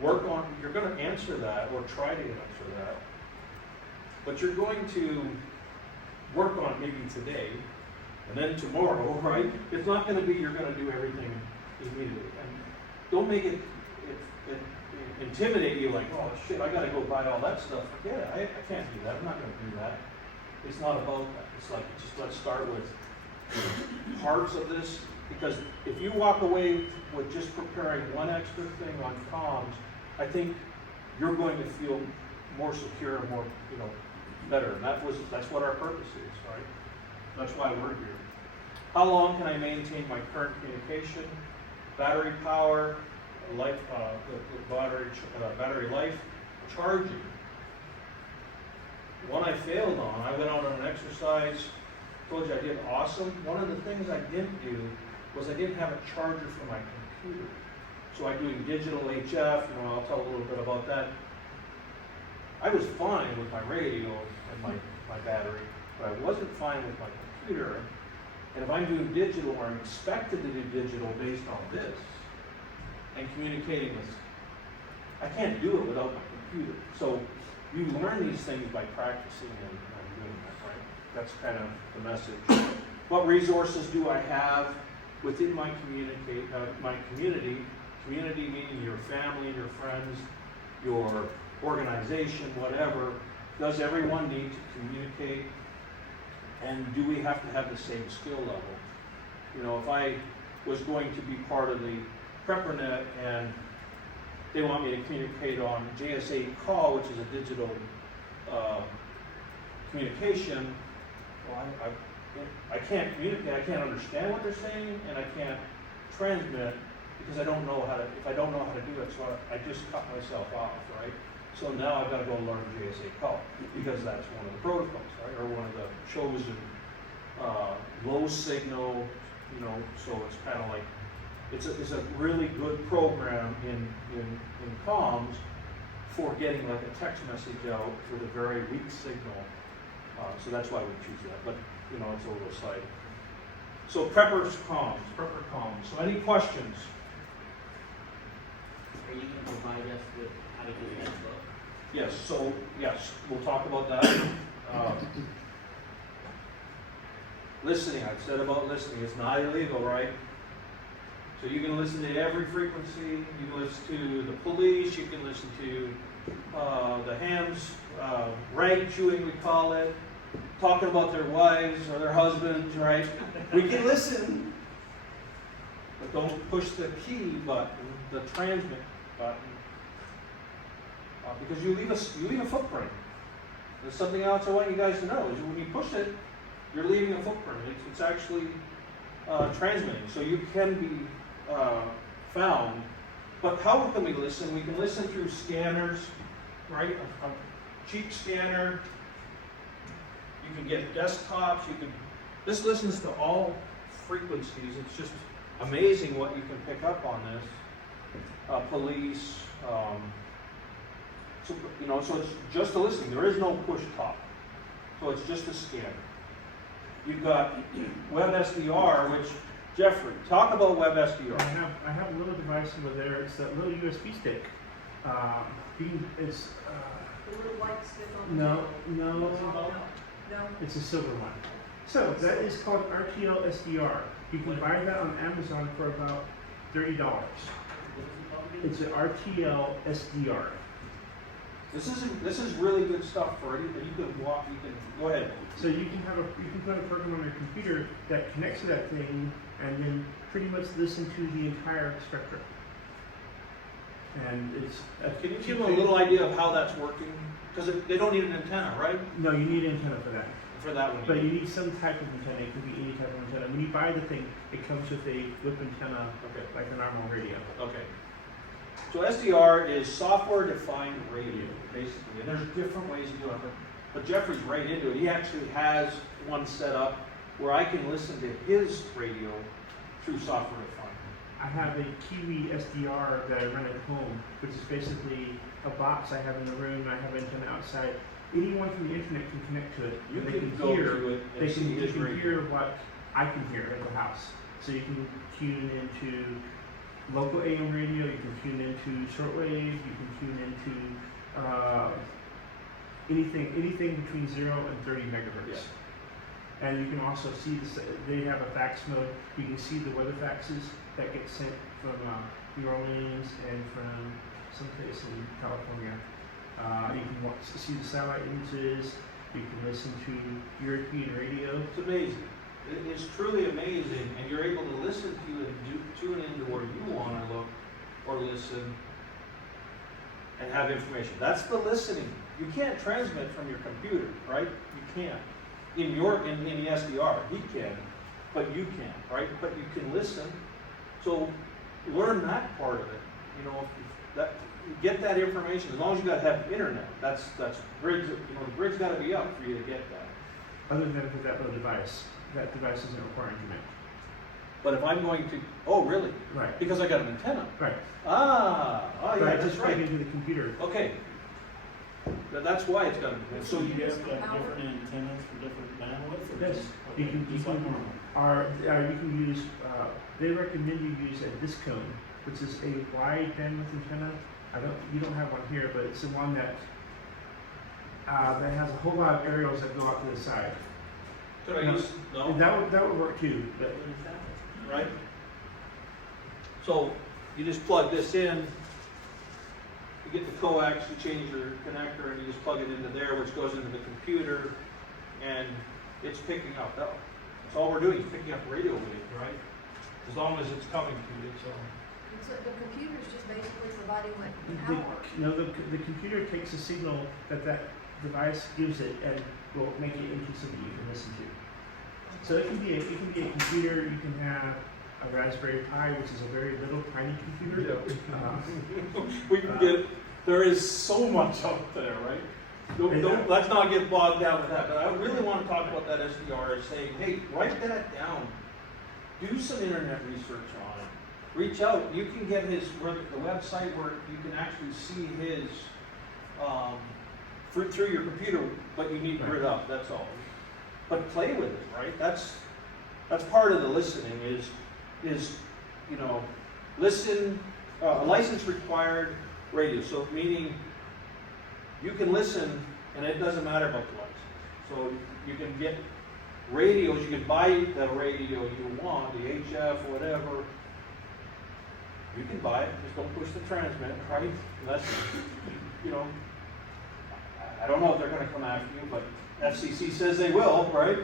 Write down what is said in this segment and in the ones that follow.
work on, you're going to answer that or try to answer that, but you're going to work on it maybe today and then tomorrow, right? It's not going to be you're going to do everything immediately. And don't make it intimidate you like, oh shit, I got to go buy all that stuff. Forget it. I can't do that. I'm not going to do that. It's not about that. It's like, just let's start with parts of this, because if you walk away with just preparing one extra thing on comms, I think you're going to feel more secure and more, better. And that's what our purpose is, right? That's why we're here. How long can I maintain my current communication? Battery power, life, the battery life, charging. One I failed on, I went out on an exercise, told you I did awesome. One of the things I didn't do was I didn't have a charger for my computer. So I'm doing digital HF, I'll tell a little bit about that. I was fine with my radio and my battery, but I wasn't fine with my computer. And if I'm doing digital, or I'm expected to do digital based on this, and communicating with, I can't do it without my computer. So you learn these things by practicing and doing that, right? That's kind of the message. What resources do I have within my community? Community meaning your family, your friends, your organization, whatever. Does everyone need to communicate? And do we have to have the same skill level? If I was going to be part of the Preppernet and they want me to communicate on JSA call, which is a digital communication, well, I can't communicate, I can't understand what they're saying, and I can't transmit because I don't know how to, if I don't know how to do it, so I just cut myself off, right? So now I've got to go learn JSA call because that's one of the protocols, right? Or one of the chosen low signal, so it's kind of like, it's a really good program in comms for getting like a text message out with a very weak signal. So that's why we choose that, but it's a little side. So Prepper comms. So any questions? Are you going to provide us with how to do that book? Yes, so yes, we'll talk about that. Listening, I've said about listening, it's not illegal, right? So you can listen to every frequency, you can listen to the police, you can listen to the hams, rag chewing we call it, talking about their wives or their husbands, right? We can listen, but don't push the key button, the transmit button, because you leave a footprint. There's something else I want you guys to know, is when you push it, you're leaving a footprint. It's actually transmitting, so you can be found. But how can we listen? We can listen through scanners, right? A cheap scanner. You can get desktops. This listens to all frequencies. It's just amazing what you can pick up on this. Police. So it's just a listening. There is no push talk. So it's just a scanner. You've got WebSDR, which, Jeffrey, talk about WebSDR. I have a little device over there. It's that little USB stick. It's the little white stick on the no. It's a silver one. So that is called RTL SDR. You can buy that on Amazon for about $30. It's an RTL SDR. This is really good stuff for it. You can go ahead. So you can put a program on your computer that connects to that thing and then pretty much listen to the entire spectrum. And it's can you give them a little idea of how that's working? Because they don't need an antenna, right? No, you need an antenna for that. For that one. But you need some type of antenna. It could be any type of antenna. When you buy the thing, it comes with a whip antenna, like a normal radio. Okay. So SDR is software-defined radio, basically, and there's different ways of doing it. But Jeffrey's right into it. He actually has one set up where I can listen to his radio through software-defined. I have a Kiwi SDR that I run at home, which is basically a box I have in the room, and I have an antenna outside. Anyone from the internet can connect to it. You they can can go hear. to it and They see his can radio. hear what I can hear at the house. So you can tune into local AM radio. You can tune into into shortwave, you can tune into anything between 0 and 30 megahertz. Yeah. And you can also see they have a fax mode. You can see the weather faxes that get sent from New Orleans and from someplace in California. You can see the satellite images. You can listen to European radio. It's amazing. It is truly amazing, and you're able to listen to and tune into where you want to look or listen and have information. That's the listening. You can't transmit from your computer, right? You can't. In the SDR, he can, but you can't, right? But you can listen. So learn that part of it. You know, get that information. As long as you got to have internet, that's bridge. You know, the bridge got to be up for you to get that. Other than with that little device, that device doesn't require internet. But if I'm going to, oh really? Right. Because I got an antenna. Right. Oh yeah, Right, that's just right. plug into the computer. Okay. That's why it's got. So So you you guys got different antennas for different bandwidths, or Yes. just, You okay, can, just like normal? you can use, they recommend you use a discone, which is a wide bandwidth antenna. You don't have one here, but it's the one that has a whole lot of aerials that go out to the side. could I use no? And that would work too. What is that? Right. So you just plug this in. You get the coax. You change your connector, and you just plug it into there, which goes into the computer, and it's picking up. That's all we're doing is picking up radio waves, right? As long as it's coming to you. So. So the computer's just basically providing what The, power. the computer takes a signal that device gives it and will make it into something you can listen to. So it can be a computer. You can have a Raspberry Pi, which is a very little tiny computer. We can get. There is so much out there, right? Let's not get bogged down with that. But I really want to talk about that SDR as saying, hey, write that down. Do some internet research on it. Reach out. You can get the website where you can actually see his through your computer, but you need grid up. That's all. But play with it, right? That's part of the listening. Is you know, listen. A license required radio. So meaning you can listen, and it doesn't matter about the license. So you can get radios. You can buy the radio you want, the HF, whatever. You can buy it, just don't push the transmit, right? Unless, you know, I don't know if they're going to come after you, but FCC says they will, right?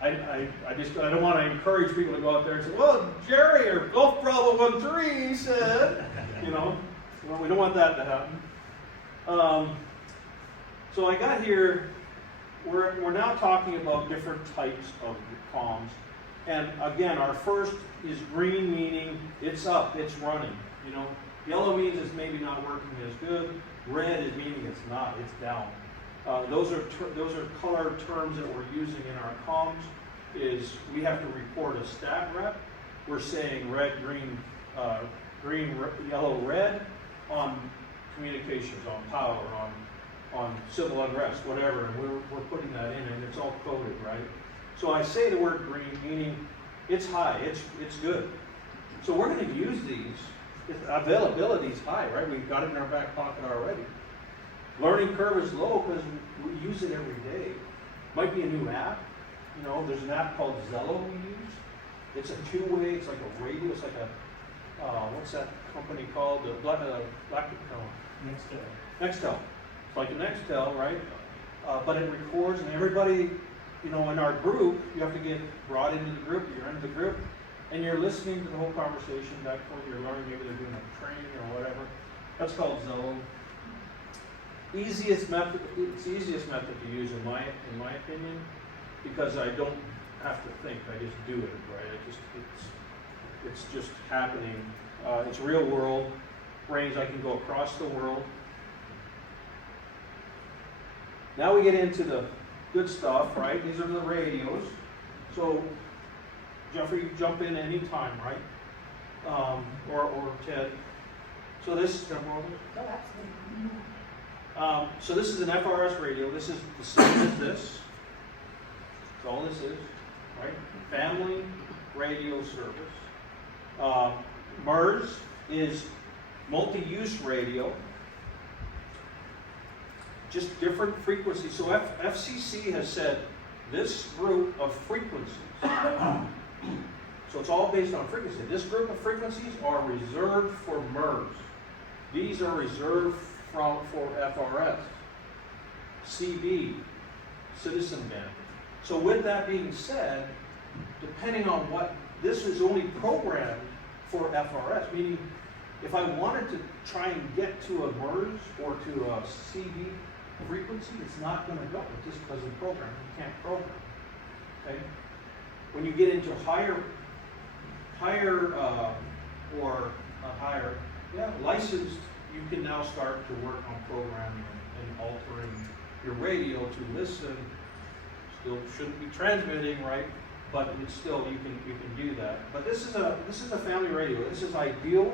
I don't want to encourage people to go out there and say, well, Jerry or Golf Bravo 13 said, you know, well, we don't want that to happen. So I got here, we're now talking about different types of comms. And again, our first is green, meaning it's up, it's running. You know, yellow means it's maybe not working as good. Red is meaning it's not, it's down. Those are color terms that we're using in our comms. Is we have to report a stat rep. We're saying red, green, yellow, red on communications, on power, on civil unrest, whatever. And we're putting that in, and it's all coded, right? So I say the word green, meaning it's high, it's good. So we're going to use these. Availability is high, right? We've got it in our back pocket already. Learning curve is low because we use it every day. Might be a new app. You know, there's an app called Zello we use. It's a two-way. It's like a radio. It's like a what's that company called? The Nextel. It's like a Nextel, right? But it records, and everybody, you know, in our group, you have to get brought into the group. You're into the group, and you're listening to the whole conversation. Back when you're learning, maybe they're doing a training or whatever. That's called Zello. Easiest method. It's the easiest method to use in my opinion, because I don't have to think. I just do it, right? It's just happening. It's real world range. I can go across the world. Now we get into the good stuff, right? These are the radios. So, Jeffrey, you jump in any time, right? Or Ted. So this, Oh, absolutely. so this is an FRS radio. This is the same as this. That's all this is, right? Family radio service. MURS is multi-use radio, just different frequencies. So FCC has said this group of frequencies, so it's all based on frequency. This group of frequencies are reserved for MURS. These are reserved for FRS, CB, citizen band. So with that being said, depending on what, this is only programmed for FRS, meaning if I wanted to try and get to a MURS or to a CB frequency, it's not going to go. It just doesn't program. You can't program. Okay? When you get into higher, licensed, you can now start to work on programming and altering your radio to listen. Still shouldn't be transmitting, right? But it's still, you can do that. But this is a family radio. This is ideal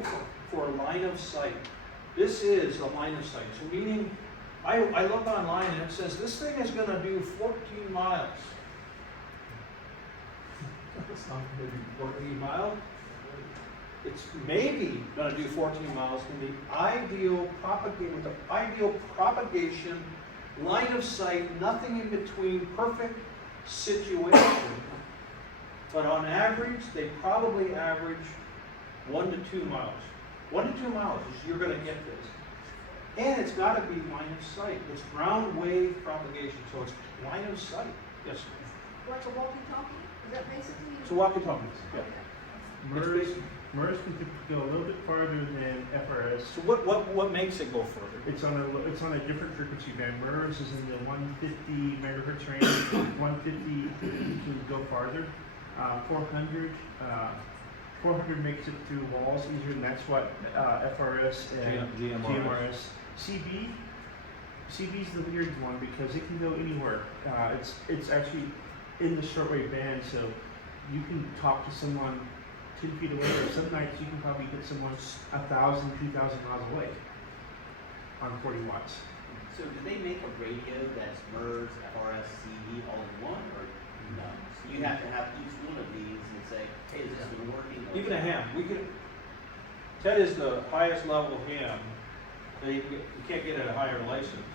for line of sight. This is a line of sight. So meaning, I look online and it says this thing is going to do 14 miles. It's not going to do 14 miles. It's maybe going to do 14 miles in the ideal propagation, line of sight, nothing in between, perfect situation. But on average, they probably average 1 to 2 miles. 1 to 2 miles is you're going to get this. And it's got to be line of sight. It's ground wave propagation, so it's line of sight. Yes. Like a walkie-talkie? Is that basically? It's a walkie-talkie. Yeah. MERS can go a little bit farther than FRS. So what makes it go further? It's on a different frequency band. MERS is in the 150 megahertz range. 150 can go farther. 400 makes it through walls easier, and that's what FRS and GMRS. CB is the weird one because it can go anywhere. It's actually in the shortwave band, so you can talk to someone 10 feet away, or some nights you can probably get someone 1,000, 2,000 miles away on 40 watts. So do they make a radio that's MERS, FRS, CB all in one, or no? So you have to have each one of these and say, hey, is this been working? Even a ham. TED is the highest level ham. You can't get at a higher license.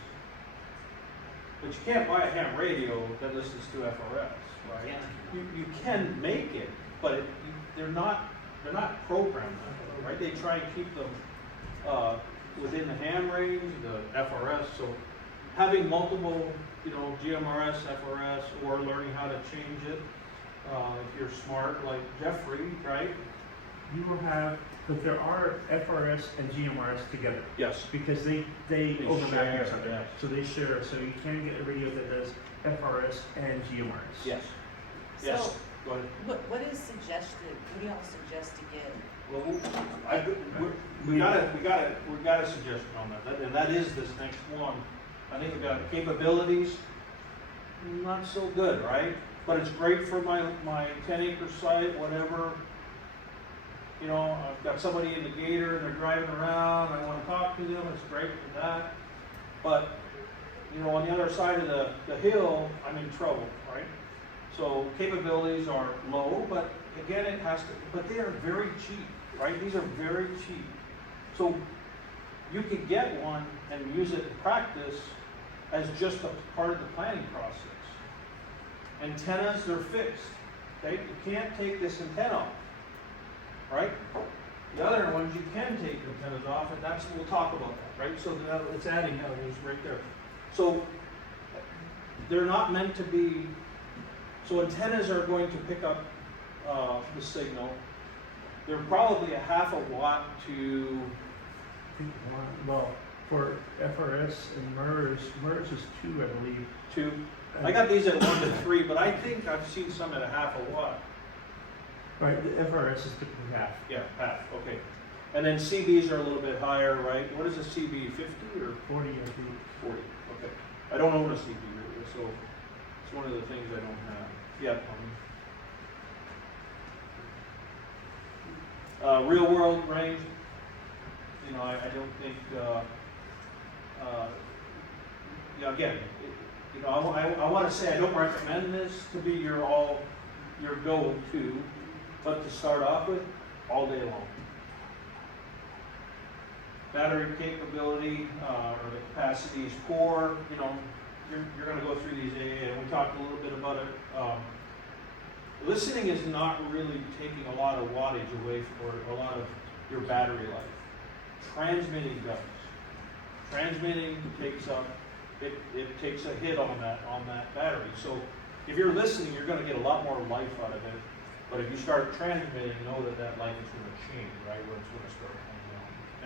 But you can't buy a ham radio that listens to FRS, right? Yeah. You can make it, but they're not programmed that way, right? They try and keep them within the ham range, the FRS. So having multiple, GMRS, FRS, or learning how to change it, if you're smart like Jeffrey, right? You will have, but there are FRS and GMRS together. Yes. Because they overlap share, each other. yes. So they share. So you can get a radio that does FRS and GMRS. Yes. Yes. So, Go ahead. what is suggested, what do y'all suggest to get? Well, we got a suggestion on that, and that is this next one. I think we got capabilities, not so good, right? But it's great for my 10-acre site, whatever. I've got somebody in the gator and they're driving around. I want to talk to them. It's great for that. But on the other side of the hill, I'm in trouble, right? So capabilities are low, but again, but they are very cheap, right? These are very cheap. So you could get one and use it in practice as just a part of the planning process. Antennas, they're fixed, okay? You can't take this antenna off, right? The other ones you can take the antennas off, and we'll talk about that, right? So it's adding values right there. So they're not meant to be. So antennas are going to pick up the signal. They're probably a half a watt to. Well, for FRS and MERS is 2, I believe. 2. I got these at 1 to 3, but I think I've seen some at a half a watt. Right, the FRS is typically half. Yeah, half. Okay. And then CBs are a little bit higher, right? What is a CB? 50 or 40, I think. 40? Okay. I don't own a CB really, so it's one of the things I don't have. Yeah. Real world range. I don't think. Again, I want to say I don't recommend this to be your go-to, but to start off with, all day long. battery capability, or the capacity is poor, you know, you're gonna go through these AA, and we talked a little bit about it. Listening is not really taking a lot of wattage away or a lot of your battery life. Transmitting does. Transmitting takes up, it takes a hit on that battery. So if you're listening, you're gonna get a lot more life out of it. But if you start transmitting, know that life is gonna change, right, where it's gonna start